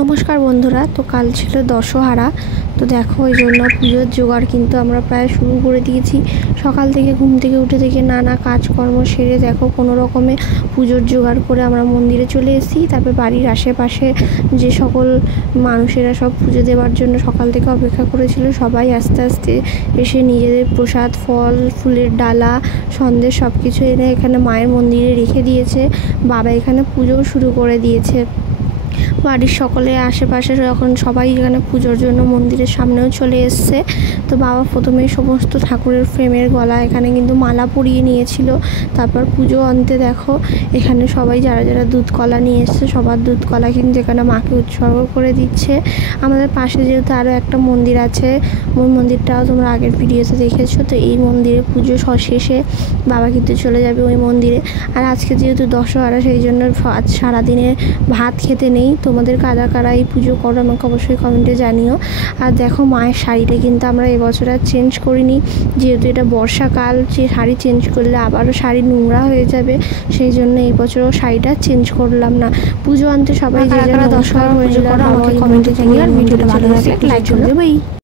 নমস্কার বন্ধুরা, তো কাল ছিল দশহারা। তো দেখো ওই জন্য পুজোর জোগাড় কিন্তু আমরা প্রায় শুরু করে দিয়েছি। সকাল থেকে ঘুম থেকে উঠে থেকে নানা কাজকর্ম সেরে দেখো কোনো রকমে পুজোর জোগাড় করে আমরা মন্দিরে চলে এসেছি। তারপর বাড়ির আশেপাশে যে সকল মানুষেরা সব পুজো দেওয়ার জন্য সকাল থেকে অপেক্ষা করেছিল, সবাই আস্তে আস্তে এসে নিজেদের প্রসাদ, ফল, ফুলের ডালা, সন্দেশ সব কিছু এনে এখানে মায়ের মন্দিরে রেখে দিয়েছে। বাবা এখানে পুজোও শুরু করে দিয়েছে। বাড়ির সকলে আশেপাশে যখন সবাই এখানে পুজোর জন্য মন্দিরের সামনেও চলে এসছে, তো বাবা প্রথমে সমস্ত ঠাকুরের ফ্রেমের গলা এখানে কিন্তু মালা পরিয়ে নিয়েছিল। তারপর পুজো আনতে দেখো এখানে সবাই যারা যারা দুধ কলা নিয়ে এসছে সবার দুধ কলা কিন্তু এখানে মাকে উৎসর্গ করে দিচ্ছে। আমাদের পাশে যেহেতু আরও একটা মন্দির আছে, ওই মন্দিরটাও তোমরা আগের ভিডিওতে দেখেছো। তো এই মন্দিরে পুজো শেষে বাবা কিন্তু চলে যাবে ওই মন্দিরে। আর আজকে যেহেতু দশহারা, সেই জন্য আজ সারাদিনে ভাত খেতে নেই। তোমাদের কারা কারা এই পুজো করো আমাকে অবশ্যই কমেন্টে জানিও। আর দেখো মায়ের শাড়িটা কিন্তু আমরা এবছর আর চেঞ্জ করিনি, যেহেতু এটা বর্ষাকাল, যে শাড়ি চেঞ্জ করলে আবারও শাড়ি নোংরা হয়ে যাবে, সেই জন্য এই বছরও শাড়িটা চেঞ্জ করলাম না। পুজো আনতে সবাই যে যারা দশহারা হয়ে গেল আমাকে কমেন্টে জানিও। আর ভিডিওটা ভালো লাগলে লাইক করে দেবে।